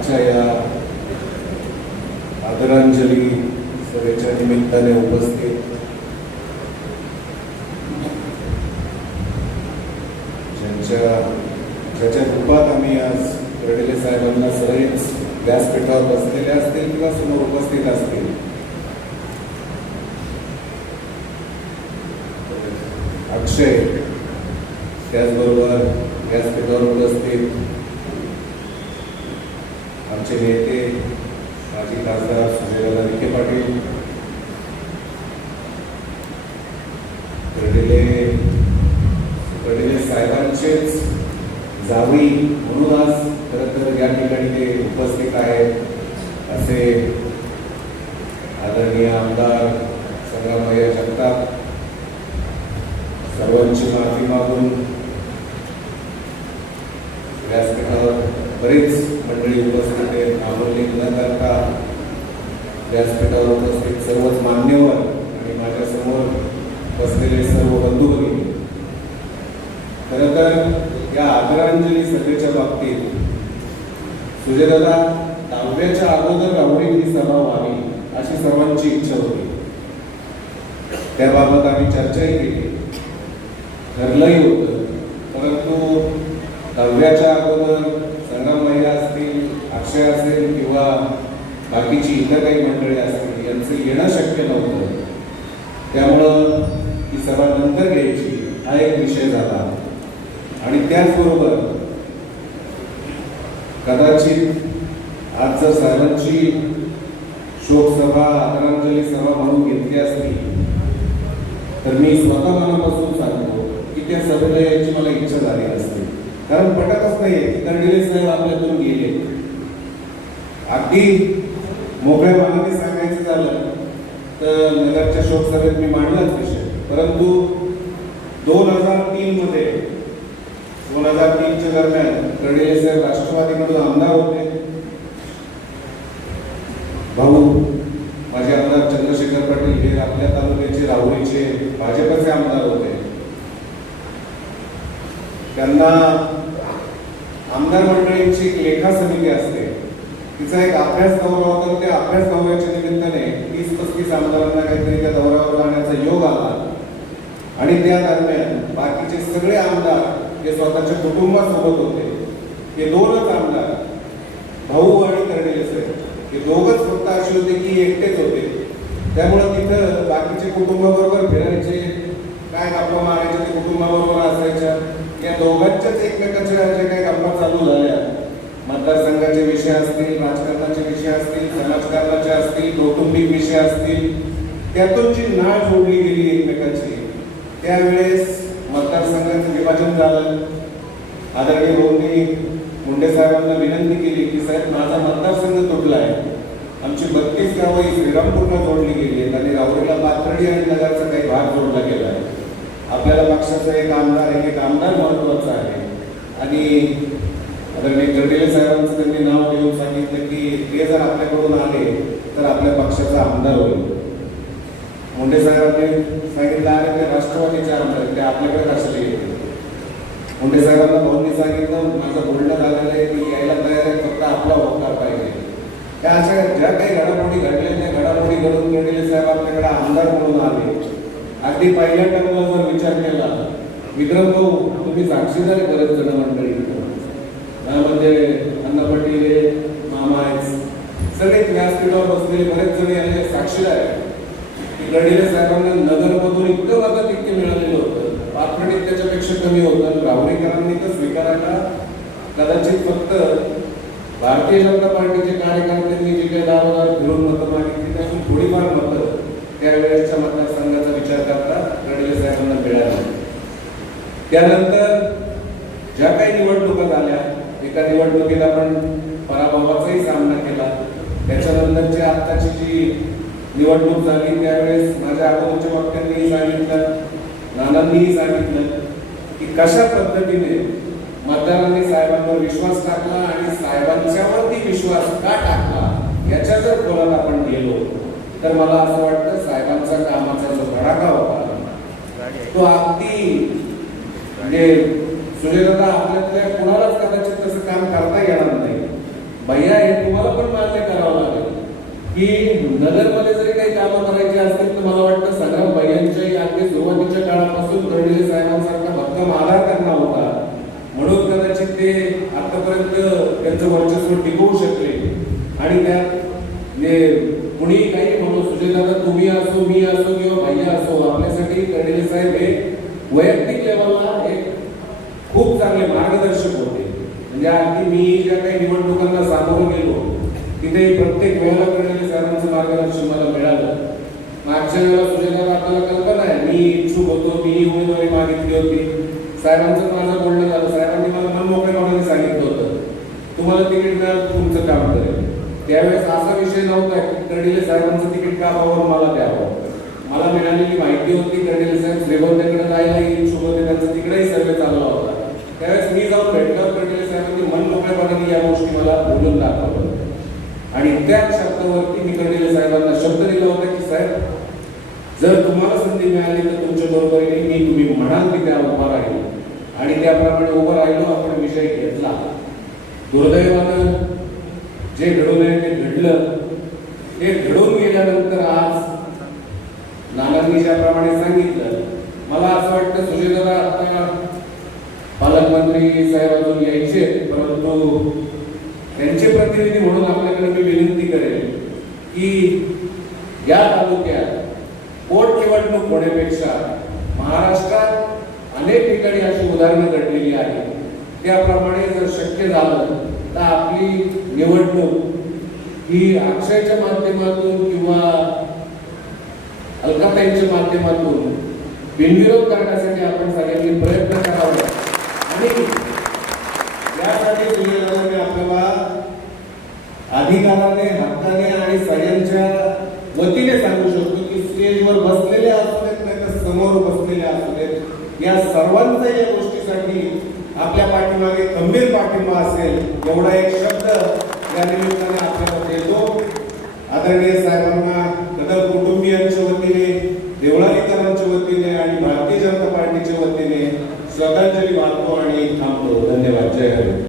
आजच्या या आदरांजली सभेच्या निमित्ताने उपस्थित. ज्यांच्या ज्याच्या रूपात आम्ही आज रडेले साहेबांना सगळेच व्यासपीठावर बसलेले असतील किंवा समोर उपस्थित असतील. अक्षय त्याचबरोबर व्यासपीठावर उपस्थित. आमचे नेते माजी खासदार सुजयला विखे पाटील कर्डिले कर्डिले साहेबांचेच जावी म्हणून आज खरं तर या ठिकाणी ते उपस्थित आहेत असे आदरणीय आमदार संग्रामय्या जगताप सर्वांची माफी मागून व्यासपीठावर बरीच मंडळी उपस्थित आहेत. नावली न करता व्यासपीठावर उपस्थित सर्वच मान्यवर आणि माझ्यासमोर बसलेले सर्व बंधू भगिनी खरं तर या आदरांजली सभेच्या बाबतीत सुजयदादा दहाव्याच्या अगोदर राहुरी ही सभा व्हावी अशी सर्वांची इच्छा होती. त्याबाबत आम्ही चर्चाही केली. ठरलंही होतं. परंतु दहाव्याच्या अगोदर अक्षय असेल किंवा बाकीची इतर काही मंडळी असतील यांचं येणं शक्य नव्हतं. त्यामुळं ही सभा नंतर घ्यायची हा एक विषय झाला. आणि त्याचबरोबर कदाचित आज जर साहेबांची शोकसभा आदरांजली सभा म्हणून घेतली असली तर मी स्वतः मनापासून सांगतो की त्या सभेला यायची मला इच्छा झाली असते कारण पटकच नाही कर्डिले साहेब आपल्यातून गेले. अगदी मोकळ्या मनाने सांगायचं झालं तर नगरच्या शोकसभेत मी मांडलाच विषय. परंतु दोन हजार तीन मध्ये दोन हजार तीनच्या दरम्यान कर्डिले साहेब राष्ट्रवादीकडून आमदार होते. भाऊ माझे आमदार चंद्रशेखर पाटील हे आपल्या तालुक्याचे राहुरीचे भाजपचे आमदार होते. त्यांना आमदार मंडळींची एक लेखा समिती असते. तिचा एक अभ्यास दौरा होता त्या अभ्यास दौऱ्याच्या निमित्ताने तीस पस्तीस आमदारांना काहीतरी त्या दौऱ्यावर जाण्याचा योग आला. आणि त्या दरम्यान बाकीचे सगळे आमदार जे स्वतःच्या कुटुंबासोबत होते हे दोनच आमदार भाऊ आणि कर्डिले साहेब हे दोघच फक्त असे होते की एकटेच होते. त्यामुळं तिथं बाकीचे कुटुंबाबरोबर फिरायचे काय गप्पा मारायचे ते कुटुंबाबरोबर असायच्या. या दोघांच्याच एकमेकांच्या ज्या काही गप्पा चालू झाल्या मतदारसंघाचे विषय असतील राजकारणाचे विषय असतील समाजकारणाचे असतील कौटुंबिक विषय असतील त्यातून जी नाळ जोडली गेली एकमेकांची त्यावेळेस मतदारसंघाचं विभाजन झालं. आदरणीय भाऊंनी मुंडे साहेबांना विनंती केली की साहेब माझा मतदारसंघ तुटला आहे आमची बत्तीस गावं ही श्रीरामपूरला जोडली गेली आहेत आणि राहुरीला पाथर्डी आणि नगरचा काही भाग जोडला गेला आहे. आपल्याला पक्षाचा एक आमदार एक आमदार महत्त्वाचा आहे. आणि आदरणीय गर्डिले साहेबांचं त्यांनी नाव घेऊन सांगितलं की ते जर आपल्याकडून आले तर आपल्या पक्षाचा आमदार होईल. मुंडे साहेबांनी सांगितलं अरे ते राष्ट्रवादीचे आमदार ते आपल्याकडे असले. येतील मुंडे साहेबांना भाऊंनी सांगितलं माझं बोलणं झालेलं आहे की यायला तयार आहे फक्त आपला होकार पाहिजे. त्या अशा ज्या काही घडामोडी घडल्या त्या घडामोडी घडून गेलेले साहेब आपल्याकडे आमदार म्हणून आले. अगदी पहिल्या टर्मला जर विचार केला विक्रम भाऊ तुम्ही साक्षीदार आहे बरेच जण मंडळी इथं. त्यामध्ये अण्णा पाटील मामा आहेत सगळे व्यासपीठावर बरेच जण याचे साक्षीदार आहेत. की साहेबांना नगरमधून इतकं मताधिक्य मिळालेलं होतं. पाथर्डीत त्याच्यापेक्षा कमी होतं. आणि तर स्वीकारायला कदाचित फक्त भारतीय जनता पार्टीचे कार्यकर्त्यांनी जे काही दारोदार फिरून मतं मागितली त्यातून थोडीफार मतं त्यावेळेच्या मतदारसंघाचा विचार करता गडिले साहेबांना मिळाली. त्यानंतर ज्या काही निवडणुका झाल्या एका निवडणुकीत आपण पराभवाचाही सामना केला. त्याच्यानंतरची आत्ताची जी निवडणूक झाली त्यावेळेस माझ्या अगोदरच्या वक्त्यांनीही सांगितलं नानांनीही सांगितलं की कशा पद्धतीने मतदारांनी साहेबांवर विश्वास टाकला आणि साहेबांच्यावरती विश्वास का टाकला याच्या जर खोलात आपण गेलो तर मला असं वाटतं साहेबांचा कामाचा जो धडाका होता तो अगदी म्हणजे सुजयदा आपल्यातल्या कुणालाच कदाचित तसं काम करता येणार नाही. भैया हे तुम्हाला पण मान्य करावं लागेल की नगरमध्ये जरी काही कामं करायची असतील तर मला वाटतं सगळ्या भैयांच्याही अगदी सुरुवातीच्या काळापासून कर्णिले साहेबांसारखा भक्कम आधार त्यांना होता. म्हणून कदाचित ते आतापर्यंत त्यांचं वर्चस्व टिकवू शकले. आणि त्यात जे कुणी काही म्हणून सुजयदादा तुम्ही असो मी असो किंवा भैया असो आपल्यासाठी कर्णिले साहेब हे वैयक्तिक लेवलला एक खूप चांगले मार्गदर्शक होते. म्हणजे अगदी मी ज्या काही निवडणुकांना सामोरं गेलो तिथे प्रत्येक वेळेला कर्डिले साहेबांचं मार्गदर्शन मला मिळालं. मागच्या वेळेला सुजयदादा आपल्याला कल्पना आहे मी इच्छुक होतो मी उमेदवारी मागितली होती. साहेबांचं माझं बोलणं झालं. साहेबांनी मला मन मनाने सांगितलं होतं तुम्हाला तिकीट मिळालं तुमचं काम करेल. त्यावेळेस असा विषय नव्हता की कर्डिले साहेबांचं तिकीट का बाबा मला द्यावं? मला मिळालेली माहिती होती कर्डिले साहेब श्रीगोंद्याकडे जायला इच्छुक होते त्यांचा तिकडेही सर्वे चालला होता त्यावेळेस मी जाऊन भेटल्यावर कर्डिले साहेबांनी मन मोकळेपणाने या गोष्टी मला बोलून दाखवलं आणि त्याच शब्दावरती मी कर्डिले साहेबांना शब्द दिला होता की साहेब जर तुम्हाला संधी मिळाली तर तुमच्या बरोबरीने मी तुम्ही म्हणाल की त्या उभा राहील. आणि त्याप्रमाणे उभं राहिलो आपण विषय घेतला. दुर्दैवानं जे घडू आहे ते घडलं. ते घडून गेल्यानंतर आज नानांनी ज्याप्रमाणे सांगितलं मला असं वाटतं सुजयदादा आता पालकमंत्री साहेब अजून यायचे परंतु त्यांचे प्रतिनिधी म्हणून आपल्याकडे मी विनंती करेन की या तालुक्यात पोटनिवडणूक होण्यापेक्षा महाराष्ट्रात अनेक ठिकाणी अशी उदाहरणं घडलेली आहेत. त्याप्रमाणे जर शक्य झालं तर आपली निवडणूक ही अक्षयच्या माध्यमातून किंवा अलकाताईच्या माध्यमातून बिनविरोध करण्यासाठी आपण सगळ्यांनी प्रयत्न करावा. आणि यासाठी अधिकाराने हक्काने आणि सगळ्यांच्या वतीने सांगू शकतो की स्टेजवर बसलेले असू देत नाही तर समोर बसलेले असू देत या सर्वांचा या गोष्टीसाठी आपल्या पाठीमागे खंबीर पाठिंबा असेल एवढा एक शब्द या निमित्ताने आपल्याला देतो. आदरणीय